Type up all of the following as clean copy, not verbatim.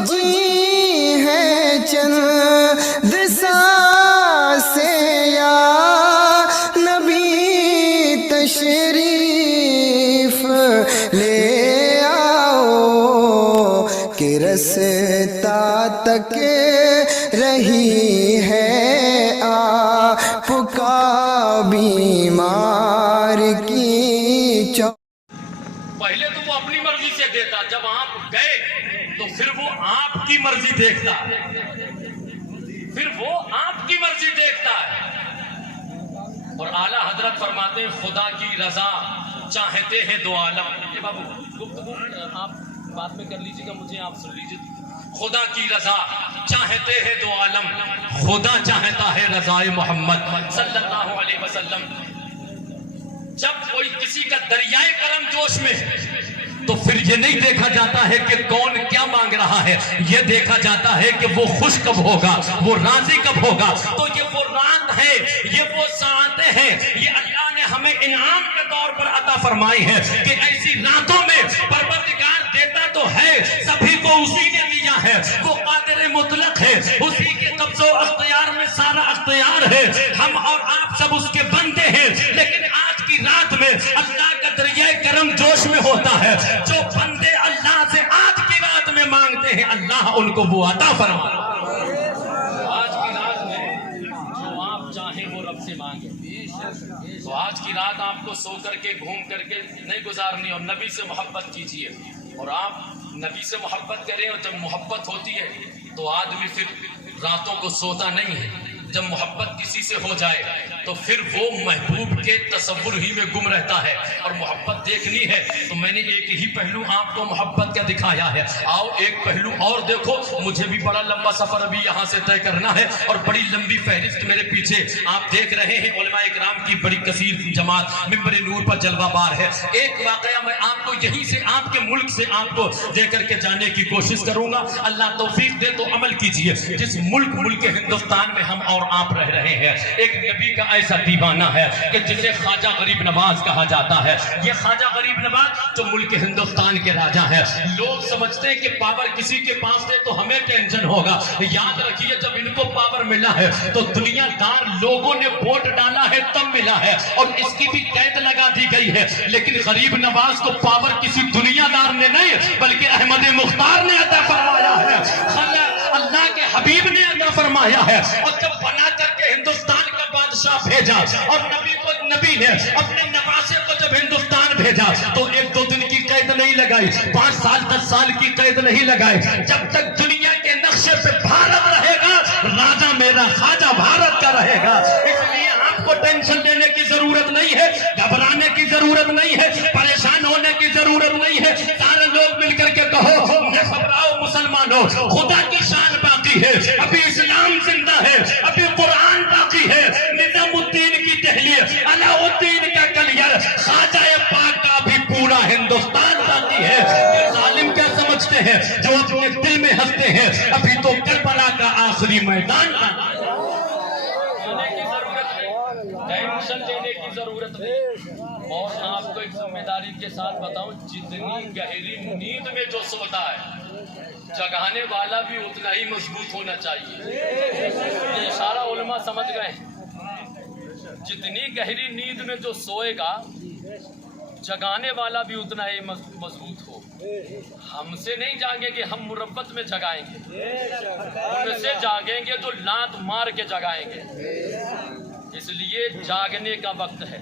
بچی ہے چند سانسیں یا نبی تشریف لے آؤ کہ رستا تک رہی ہے آپ کا بیمار کی پہلے تو وہ اپنی مرضی سے دیتا، جب آپ گئے تو پھر وہ آپ کی مرضی دیکھتا ہے، اور اعلیٰ حضرت فرماتے ہیں خدا کی رضا چاہتے ہیں دو عالم. یہ بابو گفتگو آپ بعد میں کر لیجیے گا، مجھے آپ سن لیجیے. خدا کی رضا چاہتے ہیں دو عالم، خدا چاہتا ہے رضائے محمد صلی اللہ علیہ وسلم. جب کوئی کسی کا دریائے کرم جوش میں تو پھر یہ نہیں دیکھا جاتا ہے کہ کون کیا مانگ رہا ہے، یہ دیکھا جاتا ہے کہ وہ خوش کب ہوگا، وہ راضی کب ہوگا. تو یہ وہ رات ہے، یہ وہ ساعتیں ہیں، یہ اللہ نے ہمیں انعام کے طور پر عطا فرمائی ہے کہ ایسی راتوں میں پروردگار دیتا تو ہے، سبھی کو اسی نے دیا ہے، وہ قادر مطلق ہے، اسی کے قبض و اختیار میں سارا اختیار ہے. ہم اور آپ سب اس کے بندے ہیں، لیکن آج کی رات میں اللہ کا دریائے کرم جوش میں ہوتا ہے. جو بندے اللہ سے آج کی رات میں مانگتے ہیں اللہ ان کو وہ عطا فرماتا ہے. آج کی رات میں جو آپ چاہیں وہ رب سے مانگیں. تو آج کی رات آپ کو سو کر کے گھوم کر کے نہیں گزارنی، اور نبی سے محبت کیجئے. اور آپ نبی سے محبت کریں، اور جب محبت ہوتی ہے تو آدمی پھر راتوں کو سوتا نہیں ہے. جب محبت کسی سے ہو جائے تو پھر وہ محبوب کے تصور ہی میں گم رہتا ہے. اور محبت دیکھنی ہے تو میں نے ایک ہی پہلو آپ کو محبت کا دکھایا ہے. آؤ ایک پہلو اور دیکھو. مجھے بھی بڑا لمبا سفر ابھی یہاں سے طے کرنا ہے، اور بڑی لمبی فہرست میرے پیچھے آپ دیکھ رہے ہیں. علماء اکرام کی بڑی کثیر جماعت ممبر نور پر جلوہ بار ہے. ایک واقعہ میں آپ کو یہیں سے آپ کے ملک سے آپ کو دے کر کے جانے کی کوشش کروں گا. اللہ توفیق دے تو عمل کیجئے. جس ملک ہندوستان میں ہم اور آپ رہ رہے ہیں، ایک نبی کا ایسا دیوانہ ہے کہ جسے خواجہ غریب نواز کہا جاتا ہے. یہ خواجہ غریب نواز جو ملک ہندوستان کے راجہ ہے. لوگ سمجھتے ہیں کہ پاور کسی کے پاس ہے تو ہمیں ٹینشن ہوگا. یاد رکھیے جب ان کو پاور ملا ہے تو دنیا دار لوگوں نے ووٹ ڈالا ہے تب ملا ہے، اور اس کی بھی قید لگا دی گئی ہے. لیکن غریب نواز کو پاور کسی دنیا دار نے نہیں بلکہ احمد مختار نے عطا فرمایا ہے، اللہ کے حبیب نے عطا فرمایا ہے. اور جب بنا کر کے ہندوستان کا بادشاہ بھیجا اور نبی نے اپنے نواسے کو جب ہندوستان بھیجا تو 1-2 دن کی قید نہیں لگائی، 5 سال 10 سال کی قید نہیں لگائی. جب تک دنیا کے نقشے پہ بھارت رہے گا، راجہ میرا خواجہ بھارت کا رہے گا. اس لیے آپ کو ٹینشن لینے کی ضرورت نہیں ہے، گھبرانے کی ضرورت نہیں ہے، پریشان ہونے کی ضرورت نہیں ہے. سارے لوگ مل کر کے کہو گھبراؤ مسلمانوں، خدا کی شان باقی ہے، ابھی اسلام زندہ ہے، ابھی قرآن باقی ہے، نظام الدین کی دہلیز، علاء الدین کا کلیئر، خواجہ پاک کا بھی پورا ہندوستان باقی ہے. یہ ظالم کیا سمجھتے ہیں جو اپنے دل میں ہنستے ہیں، ابھی تو کربلا کا آخری میدان باقی ہے. ٹینشن لینے کی ضرورت نہیں. اور آپ کو ایک ذمہ داری کے ساتھ بتاؤں، جتنی گہری نیند میں جو سوتا ہے جگانے والا بھی اتنا ہی مضبوط ہونا چاہیے. یہ اشارہ علماء سمجھ گئے. جتنی گہری نیند میں جو سوئے گا جگانے والا بھی اتنا ہی مضبوط ہو. ہم سے نہیں جاگیں گے، ہم مربت میں جگائیں گے. ان سے جاگیں گے جو لات مار کے جگائیں گے. اس لیے جاگنے کا وقت ہے.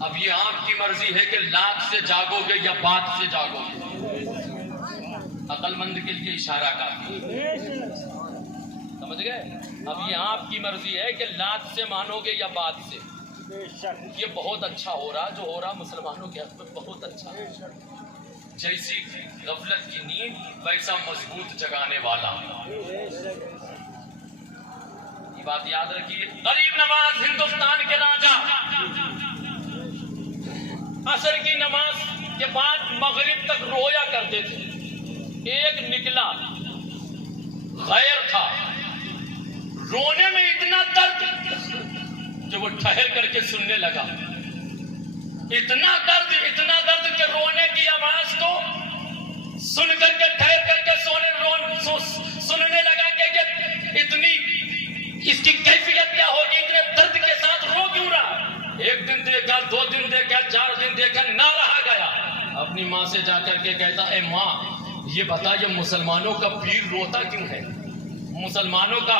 اب یہ آپ کی مرضی ہے کہ لات سے جاگو گے یا بات سے جاگو گے. عقل مند کے لیے اشارہ کافی. سمجھ گئے؟ اب یہ آپ کی مرضی ہے کہ لات سے مانو گے یا بات سے. یہ بہت اچھا ہو رہا جو ہو رہا مسلمانوں کے حق میں بہت اچھا. جیسی غفلت کی نیند ویسا مضبوط جگانے والا. یہ بات یاد رکھیے. غریب نواز ہندوستان کے راجا عصر کی نماز کے بعد مغرب تک رویا کرتے تھے. ایک نکلا غیر تھا، رونے میں اتنا درد کہ وہ ٹھہر کر کے سننے لگا. اتنا درد کہ رونے کی آواز کو سن کر کے ٹھہر کر کے کر کے کہتا اے ماں یہ بتا یہ مسلمانوں کا پیر روتا کیوں ہے، مسلمانوں کا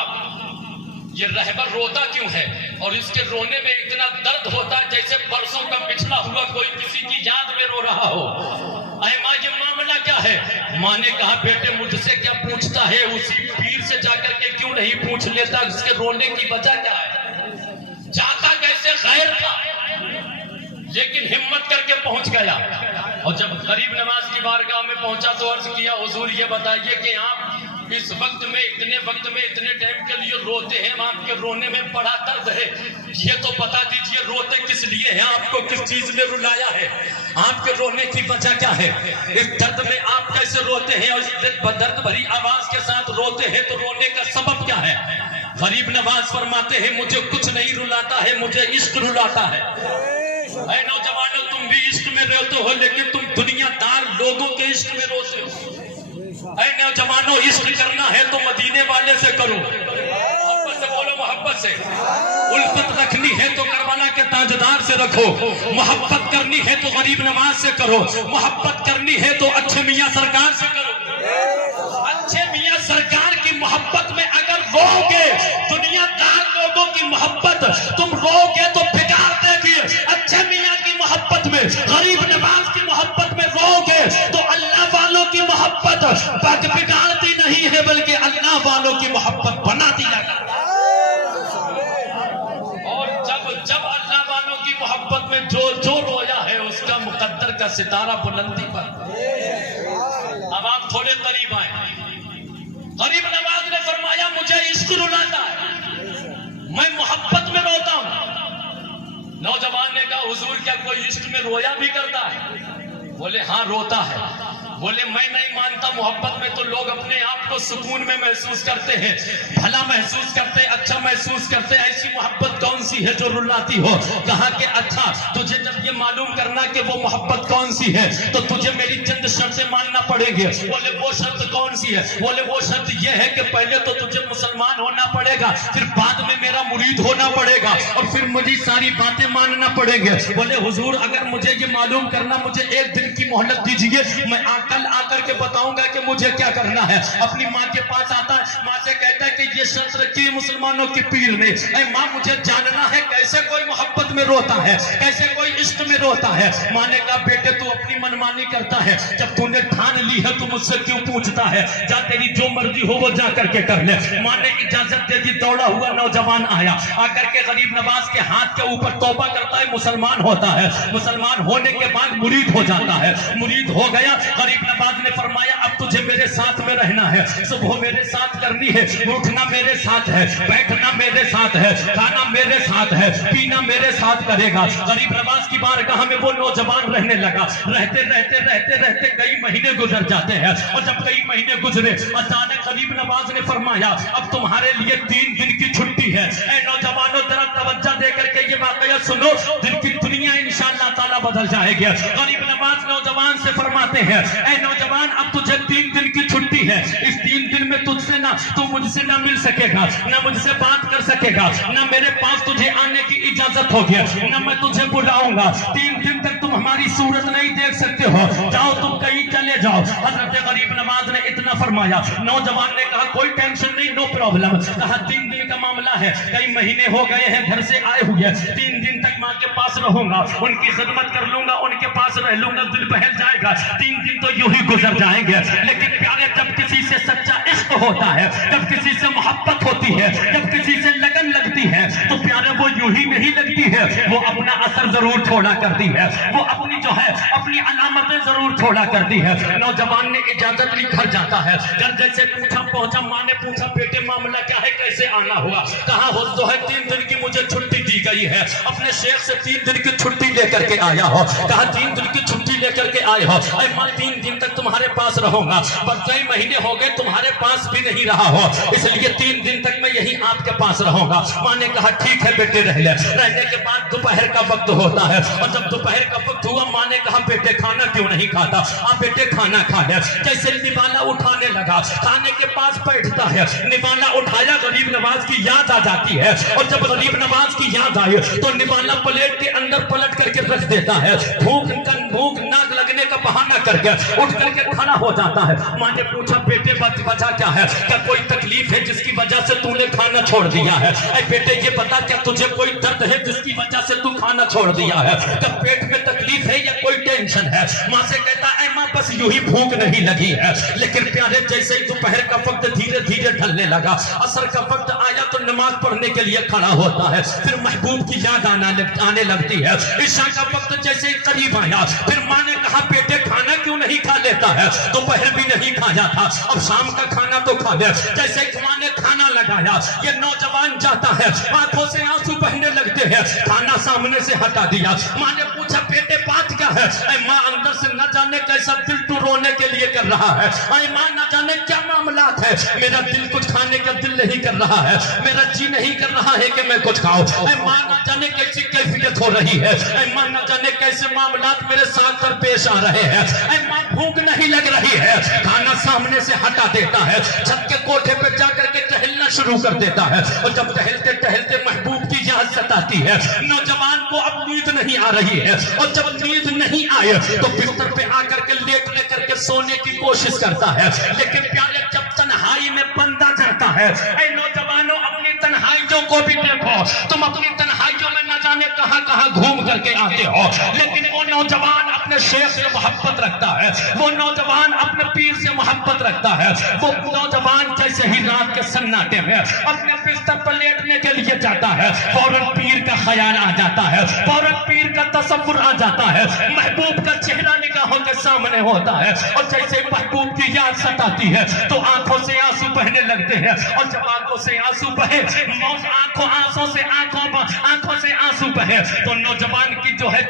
یہ رہبر روتا کیوں ہے، اور اس کے رونے میں اتنا درد ہوتا ہے جیسے برسوں کا پچھلا ہوا کوئی کسی کی یاد میں رو رہا ہو۔ اے ماں یہ معاملہ کیا ہے؟ ماں نے کہا بیٹے مجھ سے کیا پوچھتا ہے، اسی پیر سے جا کر کے کیوں نہیں پوچھ لیتا اس کے رونے کی وجہ کیا ہے، جاتا کیسے غیر تھا، لیکن ہمت کر کے پہنچ گیا۔ اور جب غریب نواز کی بارگاہ میں پہنچا تو عرض کیا حضور یہ بتائیے کہ آپ اس وقت میں اتنے ٹائم کے لیے روتے ہیں، آپ کے رونے میں بڑا درد ہے، یہ تو بتا دیجئے روتے کس لیے ہیں، آپ کو کس چیز نے رلایا ہے، آپ کے رونے کی وجہ کیا ہے، اس درد میں آپ کیسے روتے ہیں، اور اس درد بھری آواز کے ساتھ روتے ہیں تو رونے کا سبب کیا ہے؟ غریب نواز فرماتے ہیں مجھے کچھ نہیں رلاتا ہے، مجھے عشق رلاتا ہے۔ اے نوجوانوں تم بھی عشق میں روتے ہو لیکن تم دنیا دار لوگوں کے عشق میں روتے ہو۔ اے نوجوانوں عشق کرنا ہے تو مدینے والے سے کرو، محبت سے بولو، محبت سے الفت رکھنی ہے تو کربلا کے تاجدار سے رکھو، محبت کرنی ہے تو غریب نواز سے کرو، محبت کرنی ہے تو اچھے میاں سرکار سے کرو۔ اچھے میاں سرکار کی محبت میں اگر رو گے، دنیا دار لوگوں کی محبت تم رو گے تو بگاڑ دے گی، اچھے میاں کی محبت میں، غریب نواز کی محبت میں رو گے تو اللہ والوں کی محبت بگاڑتی نہیں ہے بلکہ اللہ والوں کی محبت بناتی جاتی ہے۔ اور جب اللہ والوں کی محبت میں جو رویا ہے اس کا مقدر کا ستارہ بلندی پر۔ اب آپ تھوڑے قریب آئیں، غریب نواز نے فرمایا مجھے عشق رلاتا ہے، میں محبت میں روتا ہوں۔ نوجوان نے کہا حضور کیا کوئی عشق میں رویا بھی کرتا ہے؟ بولے ہاں روتا ہے۔ بولے میں نہیں مانتا، محبت میں تو لوگ اپنے آپ کو سکون میں محسوس کرتے ہیں، بھلا محسوس کرتے، اچھا محسوس کرتے، ایسی محبت کون سی ہے جو رلاتی ہو؟ کہا کہ اچھا تجھے جب یہ معلوم کرنا کہ وہ محبت کون سی ہے تو تجھے میری چند شرطیں ماننا پڑیں گے۔ بولے وہ شرط کون سی ہے؟ بولے وہ شرط یہ ہے کہ پہلے تو تجھے مسلمان ہونا پڑے گا، پھر بعد میں میرا مرید ہونا پڑے گا، اور پھر مجھے ساری باتیں ماننا پڑیں گے۔ بولے حضور اگر مجھے یہ معلوم کرنا، مجھے ایک دن کی مہلت دیجیے، میں کل آ کر کے بتاؤں گا کہ مجھے کیا کرنا ہے۔ اپنی ماں کے پاس آتا ہے، ماں سے کہتا ہے کہ یہ شرط رکھی مسلمانوں کی پیر نے، اے ماں مجھے جاننا ہے کیسے کوئی محبت میں روتا ہے، کیسے کوئی عشق میں روتا ہے۔ ماں نے کہا بیٹے تو اپنی منمانی کرتا ہے، جب تو نے ٹھان لی ہے تو مجھ سے کیوں پوچھتا ہے، جا تیری جو مرضی ہو وہ جا کر کے کر لے۔ ماں نے اجازت دے دی، دوڑا ہوا نوجوان آیا، آ کر کے غریب نواز کے ہاتھ کے اوپر توبہ کرتا ہے، مسلمان ہوتا ہے، مسلمان ہونے کے بعد مرید ہو جاتا ہے، مرید ہو گیا۔ غریب نواز نے فرمایا اب تجھے میرے ساتھ میں رہنا ہے، صبح میرے ساتھ کرنی ہے، اٹھنا میرے ساتھ ہے، بیٹھنا میرے ساتھ ہے، کھانا میرے ساتھ ہے، پینا میرے ساتھ کرے گا۔ غریب نواز کی بارگاہ میں وہ نوجوان رہنے لگا، رہتے رہتے رہتے رہتے کئی مہینے گزر جاتے ہیں، اور جب کئی مہینے گزرے اچانک غریب نواز نے فرمایا اب تمہارے لیے 3 دن کی چھٹی ہے۔ اے نوجوانوں ذرا توجہ دے کر کے یہ واقعہ سنو، دن کی دنیا انشاءاللہ تعالی بدل جائے گی۔ غریب نواز نوجوان سے فرماتے ہیں اے نوجوان اب تجھے 3 دن کی چھٹی ہے، اس 3 دن میں تجھ سے نہ تو مجھ سے نہ مل سکے گا، نہ مجھ سے بات کر سکے گا، نہ میرے پاس تجھے آنے کی اجازت ہوگی، نہ میں تجھے بلاؤں گا، 3 دن تک تم ہماری صورت نہیں دیکھ سکتے ہو، جاؤ تم کہیں چلے جاؤ۔ حضرت غریب نواز نے اتنا فرمایا، نوجوان نے کہا کوئی ٹینشن نہیں، نو پرابلم۔ کہا 3 دن کا معاملہ ہے، کئی مہینے ہو گئے ہیں گھر سے آئے ہوئے، 3 دن تک ماں کے پاس رہوں گا، ان کی خدمت کر لوں گا، ان کے پاس رہ لوں گا، دل بہل جائے گا، 3 دن تو یوں ہی گزر جائیں گے۔ لیکن پیارے جب کسی سے سچا عشق ہوتا ہے، جب کسی سے محبت ہوتی ہے، جب کسی سے لگن لگتی ہے تو پیارے وہ یوں ہی نہیں لگتی ہے، وہ اپنا اثر ضرور چھوڑا کرتی ہے، وہ اپنی جو ہے اپنی علامتیں ضرور چھوڑا کرتی ہے۔ نوجوان نے اجازت لی، گھر جاتا ہے، گھر جیسے پہنچا ماں نے پوچھا بیٹے معاملہ کیا ہے، کیسے آنا ہوا؟ کہا ہو تو ہے 3 دن کی مجھے چھٹی دی گئی ہے، اپنے شیخ سے 3 دن کی چھٹی لے کر کے آیا ہو۔ کہا 3 دن کی چھٹی لے کر کے آئے ہو، اے ماں 3 دن تک تمہارے پاس رہوں گا، پر کئی مہینے ہو گئے تمہارے پاس بھی نہیں رہا ہو، اس لیے 3 دن تک میں یہی آپ کے پاس رہوں گا۔ ماں نے کہا ٹھیک ہے بیٹے رہ لے۔ رہنے کے بعد دوپہر کا وقت ہوتا ہے، اور جب دوپہر کا وقت ہوا ماں نے کہا بیٹے کھانا کیوں نہیں کھاتا؟ آپ بیٹے کھانا کھا لے۔ جیسے نوالا اٹھانے لگا, کھانے کے پاس بیٹھتا ہے, نوالا اٹھایا, غریب نواز کی یاد آ جاتی ہے, اور جب غریب نواز کی یاد آئی تو نوالا پلیٹ کے اندر پلٹ کر کے رکھ دیتا ہے. بھوک ناک لگنے کا بہانہ کر کے اٹھ کر کے کھڑا ہو جاتا ہے. ماں نے پوچھا بیٹے وجہ کیا ہے, کیا کوئی تکلیف ہے جس کی وجہ سے تو نے کھانا چھوڑ دیا ہے؟ اے بیٹے یہ بتا کیا تجھے کوئی درد ہے جس کی وجہ سے تو کھانا چھوڑ دیا ہے؟ کیا پیٹ میں تکلیف ہے یا کوئی ٹینشن ہے؟ ماں سے کہتا اے ماں بس یوں ہی بھوک نہیں لگی ہے. لیکن پیارے جیسے ہی دوپہر کا وقت دھیرے دھیرے ڈھلنے لگا, عصر کا وقت آیا تو نماز پڑھنے کے لیے کھڑا ہوتا ہے. پھر محبوب کی یاد آنے لگتی ہے. عشاء کا وقت جیسے ہی قریب آیا, پھر ماں نے کہا بیٹے کھانا کیوں نہیں کھا لیتا ہے؟ دوپہر بھی نہیں کھایا تھا, اب شام کا کھانا تو کھا لے. جیسے ہی ماں نے کھانا لگایا, یہ نوجوان جاتا ہے, آنکھوں سے آنسو بہنے لگتے ہیں, کھانا سامنے سے ہٹا دیا. ماں نے پوچھا بیٹے بات کیا ہے؟ اے ماں اندر سے نہ جانے کیسا دل تو رونے کے لیے کر رہا ہے. اے ماں نہ جانے کیا معاملات ہے, میرا دل کچھ کھانے کا دل نہیں کر رہا ہے, میرا جی نہیں کر رہا ہے کہ میں کچھ کھاؤں. اے ماں نہ جانے کیسی کیفیت ہو رہی ہے, اے ماں نہ جانے کیسے معاملات میرے ساتھ پر پیش آ رہے ہیں. اے ماں بھوک نہیں لگ رہی ہے, کھانا سامنے سے ہٹا دیتا ہے, چھت کے کوٹھے پہ جا کر کے ٹہلنا شروع کر دیتا ہے. اور جب ٹہلتے ٹہلتے محبوب کی یاد ستاتی ہے, نوجوان کو اب نیند نہیں آ رہی ہے, اور جب نیند نہیں آئے تو بستر پہ آ کر کے لیٹنے کر کے سونے کی کوشش کرتا ہے. لیکن پیارے جب تنہائی میں بندہ چڑھتا ہے, اے نوجوانوں اپنی تنہائیوں کو بھی دیکھو, تم اپنی تنہائیوں میں نہ جانے کہاں کہاں گھوم کر کے آتے ہو, لیکن وہ نوجوان اپنے شیخ سے محبت رکھتا ہے, وہ نوجوان اپنے پیر سے محبت رکھتا ہے. وہ نوجوان جیسے ہی رات کے سناٹے میں اپنے بستر پر لیٹنے کے لیے جاتا ہے, فوراً پیر کا خیال آ جاتا ہے, فوراً پیر کا تصور آ جاتا ہے, محبوب کا چہرہ نگاہوں کے سامنے ہوتا ہے. اور جیسے محبوب کی یاد ستاتی ہے تو آنکھوں سے آنسو بہنے لگتے ہیں, اور جب آنکھوں سے آنسو بہے, آنکھوں سے آنسو بہے تو نوجوان کی جو ہے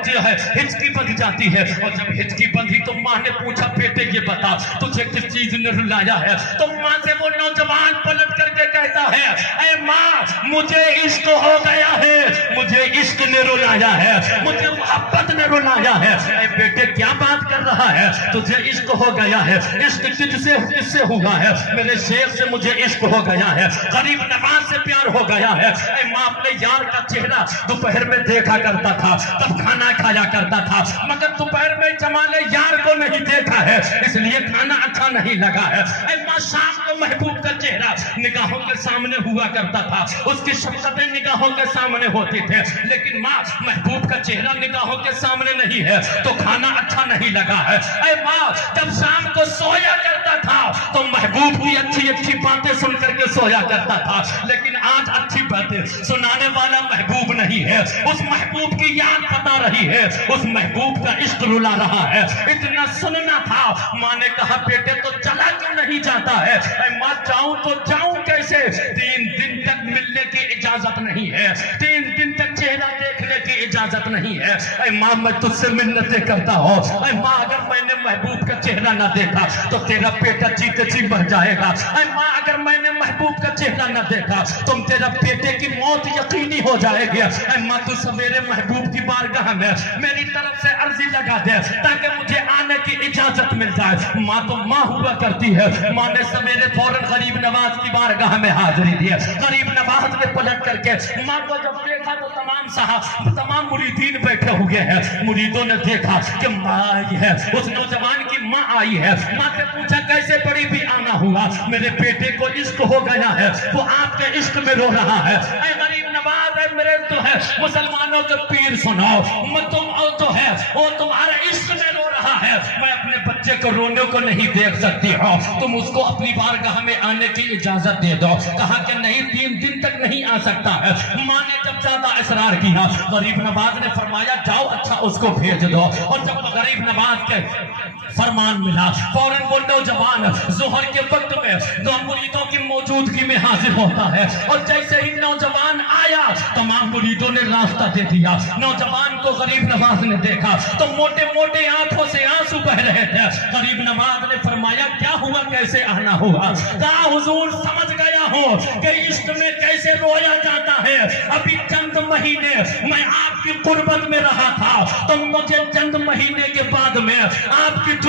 ہچکی بندھ جاتی ہے. اور جب ہچکی بندھی تو ماں نے پوچھا بیٹے یہ بتا تجھے کس چیز نے رلایا ہے؟ تو ماں سے وہ نوجوان پلٹ کر کے کہتا ہے اے ماں مجھے عشق ہو گیا ہے, مجھے عشق نے رلایا ہے, مجھے محبت نے رلایا ہے. اے بیٹے کیا بات کر رہا ہے, تجھے عشق ہو گیا ہے, عشق کس سے ہوا ہے؟ میرے شیخ سے مجھے عشق ہو گیا ہے, غریب نواز سے پیار ہو گیا ہے. اے ماں اپنے یار کا چہرہ دوپہر میں دیکھا کرتا تھا, تب کھانا کھایا کرتا تھا, مگر دوپہر میں جمال یار کو نہیں دیکھا ہے, اس لیے کھانا اچھا نہیں لگا ہے. اے ماں شام کو محبوب کا چہرہ نگاہوں کے سامنے ہوا کرتا تھا, اس کی شفقتیں نگاہوں کے سامنے ہوتی تھے, لیکن ماں محبوب کا چہرہ نگاہوں کے سامنے نہیں ہے تو کھانا اچھا نہیں لگا ہے. اے ماں جب شام کو سویا کرتا تھا تو محبوب کی اچھی باتیں سن کر کے سویا کرتا تھا, لیکن آج اچھی باتیں سنانے والا محبوب نہیں ہے, اس محبوب کی یاد بتا رہی ہے, اس محبوب کا عشق رلا رہا ہے. اتنا سننا تھا, ماں نے کہا بیٹے تو چلا کیوں نہیں جاتا ہے؟ اے ماں جاؤں تو جاؤں کیسے, 3 دن تک ملنے کی اجازت نہیں ہے, 3 دن تک چہرہ دیکھنے کی اجازت نہیں ہے. اے ماں میں تجھ سے منتیں کرتا ہوں, اے ماں اگر میں نے محبوب کا چہرہ نہ دیکھا تو تیرا بیٹا جیتے جی مر جائے گا. اے ماں اگر میں نے محبوب کا چہرہ نہ دیکھا تم تیرا بیٹے کی موت یقینی ہو جائے گی. اے ماں تو سویرے محبوب کی بارگاہ میں میری طرف سے عرضی لگا دے تاکہ مجھے آنے کی اجازت مل جائے. ماں تو ماں ہوا کرتی ہے, ماں نے سویرے فوراً غریب نواز کی بارگاہ میں حاضری دی. غریب نواز نے پلٹ کر کے ماں کو جب دیکھا تو تمام مریدین بیٹھے ہوئے ہیں. مریدوں نے دیکھا کہ ماں آئی ہے, اس نوجوان کی ماں آئی ہے. ماں سے پوچھا کیسے بڑی بھی آنا ہوا؟ میرے بیٹے کو عشق ہو گیا ہے, وہ آپ کے عشق میں رو رہا ہے. اے غریب نواز ہے میرے تو ہے مسلمانوں کے پیر سناؤ, تم تو ہے وہ تمہارے عشق میں رو رہا ہے, میں اپنے بچے کو رونے کو نہیں دیکھ سکتی ہوں, تم اس کو اپنی بارگاہ میں آنے کی اجازت دے دو. کہا کہ نہیں 3 دن تک نہیں آ سکتا ہے. ماں نے جب زیادہ اصرار کیا, غریب نواز نے فرمایا جاؤ اچھا اس کو بھیج دو. اور جب غریب نواز کے فرمان ملا فوراً وہ نوجوان ظہر کے وقت میں دو مریدوں کی موجودگی میں حاضر ہوتا ہے, اور جیسے ہی نوجوان آیا تمام مریدوں نے راستہ دے دیا. نوجوان کو غریب نواز نے دیکھا تو موٹے موٹے آنکھوں سے آنسو بہ رہے تھے. غریب نواز نے فرمایا کیا ہوا, کیسے آنا ہوا؟ کہا حضور سمجھ گیا ہوں کہ عشق میں کیسے رویا جاتا ہے. ابھی چند مہینے میں آپ کی قربت میں رہا تھا تو مجھے چند مہینے کے بعد میں آپ کی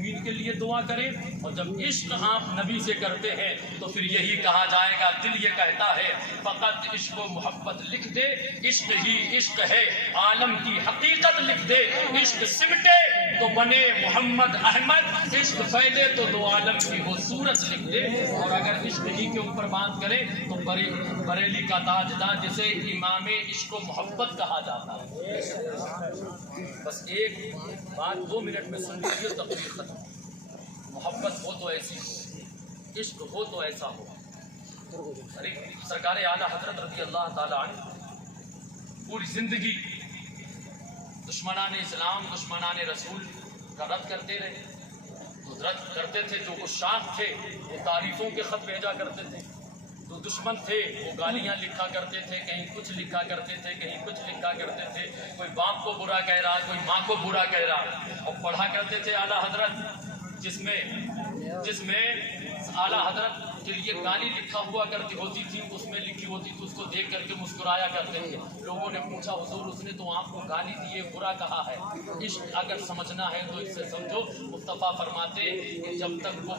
مومن کے لیے دعا کریں، اور جب عشق آپ نبی سے کرتے ہیں تو پھر یہی کہا جائے گا، دل یہ کہتا ہے فقط عشق و محبت لکھ دے، عشق ہی عشق ہے، عالم کی حقیقت لکھ دے، عشق سمٹے تو بنے محمد احمد، عشق پھیلے تو دو عالم کی وہ صورت لکھ دے۔ اور اگر عشق ہی کے اوپر بات کریں تو بریلی کا تاجدار جسے امام عشق و محبت کہا جاتا ہے۔ بس ایک بات 2 منٹ میں سن لیجیے، تقریر ختم۔ محبت ہو تو ایسی ہو، عشق ہو تو ایسا ہو۔ سرکار اعلیٰ حضرت رضی اللہ تعالیٰ عنہ پوری زندگی دشمنان اسلام، دشمنان رسول کا رد کرتے رہے، رد کرتے تھے۔ جو عشاق تھے وہ تعریفوں کے خط بھیجا کرتے تھے، جو دشمن تھے وہ گالیاں لکھا کرتے تھے، کہیں کچھ لکھا کرتے تھے، کہیں کچھ لکھا کرتے تھے، کوئی باپ کو برا کہہ رہا، کوئی ماں کو برا کہہ رہا، اور پڑھا کرتے تھے اعلیٰ حضرت جس میں اعلیٰ حضرت کے لیے گالی لکھا ہوا کرتی ہوتی تھی، اس میں لکھی ہوتی تھی، اس کو دیکھ کر کے مسکرایا کرتے تھے۔ لوگوں نے پوچھا حضور اس نے تو آپ کو گالی دی، برا کہا ہے۔ عشق اگر سمجھنا ہے تو اس سے سمجھو۔ مصطفیٰ فرماتے کہ جب تک وہ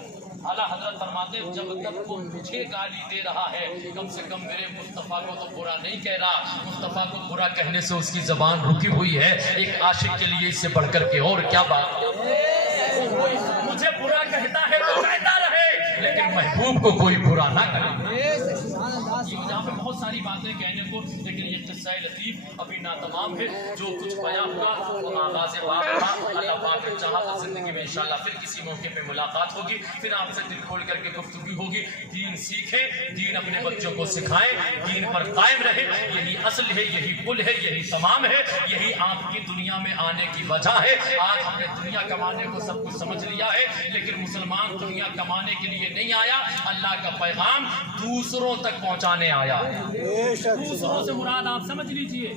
اعلیٰ حضرت فرماتے جب تک وہ مجھے گالی دے رہا ہے کم سے کم میرے مصطفیٰ کو تو برا نہیں کہہ رہا۔ مصطفیٰ کو برا کہنے سے اس کی زبان رکی ہوئی ہے۔ ایک عاشق کے لیے اس سے بڑھ کر کے اور کیا بات ہے؟ مجھے برا کہتا ہے تو کہتا رہے، لیکن محبوب کو کوئی برا نہ کرے۔ یہاں پہ بہت ساری باتیں کہنے کو، لیکن یہ قصہ لطیف ابھی ناتمام ہے۔ جو کچھ بیان ہوا وہ آغاز باب تھا۔ اللہ پاک نے چاہا تو زندگی میں انشاءاللہ پھر کسی موقع پہ ملاقات ہوگی، پھر آپ سے دل کھول کر کے گفتگو ہوگی۔ دین سیکھیں، دین اپنے بچوں کو سکھائیں، دین پر قائم رہیں۔ یہی اصل ہے، یہی پل ہے، یہی تمام ہے، یہی آپ کی دنیا میں آنے کی وجہ ہے۔ آج ہم نے دنیا کمانے کو سب کچھ سمجھ لیا ہے، لیکن مسلمان دنیا کمانے کے لیے نہیں آیا، اللہ کا پیغام دوسروں تک پہنچانے آیا ہے۔ دوسروں سے مراد آپ سمجھ لیجئے،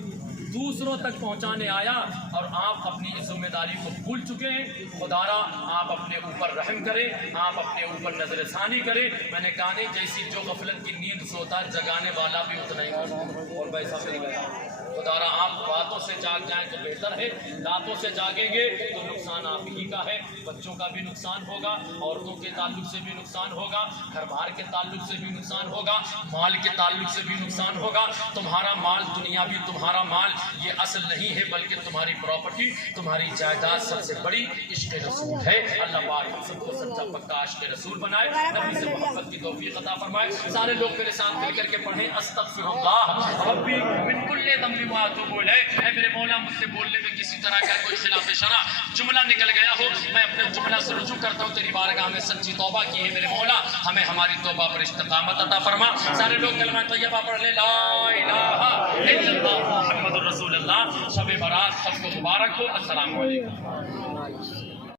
دوسروں تک پہنچانے آیا، اور آپ اپنی ذمہ داری کو بھول چکے ہیں۔ خدارا آپ اپنے اوپر رحم کریں، آپ اپنے اوپر نظر ثانی کریں۔ میں نے کہا نہیں، جیسی جو غفلت کی نیند سوتا ہے جگانے والا بھی اتنا ہی اور ویسا مل گیا۔ خدارا آپ باتوں سے جاگ جائیں تو بہتر ہے، راتوں سے جاگیں گے تو نقصان آپ ہی کا ہے۔ بچوں کا بھی نقصان ہوگا، عورتوں کے تعلق سے بھی نقصان ہوگا، گھر بار کے تعلق سے بھی نقصان ہوگا، مال کے تعلق سے بھی نقصان ہوگا۔ تمہارا مال دنیا بھی، تمہارا مال یہ اصل نہیں ہے، بلکہ تمہاری پراپرٹی، تمہاری جائیداد سب سے بڑی عشق رسول ہے۔ اللہ پاک ہم سب کو سچا پکا عشق رسول بنائے، نبی سے محبت کی توفیق عطا فرمائے۔ سارے لوگ میرے ساتھ مل کر کے پڑھیں استغفر اللہ ربی من کل ذنب واتوب الیہ۔ اے میرے مولا، مجھ سے بولنے میں کسی طرح کا کوئی خلاف شرع جملہ نکل گیا ہو، میں اپنے جملہ سے رجوع کرتا ہوں، تیری بارگاہ میں سچی توبہ کی ہے میرے مولا، ہمیں ہماری توبہ پر استقامت عطا فرما۔ سارے لوگ کلمہ طیبہ پڑھ لیں، لا الہ الا اللہ محمد الرسول اللہ۔ شب برات سب کو مبارک ہو۔ السلام علیکم۔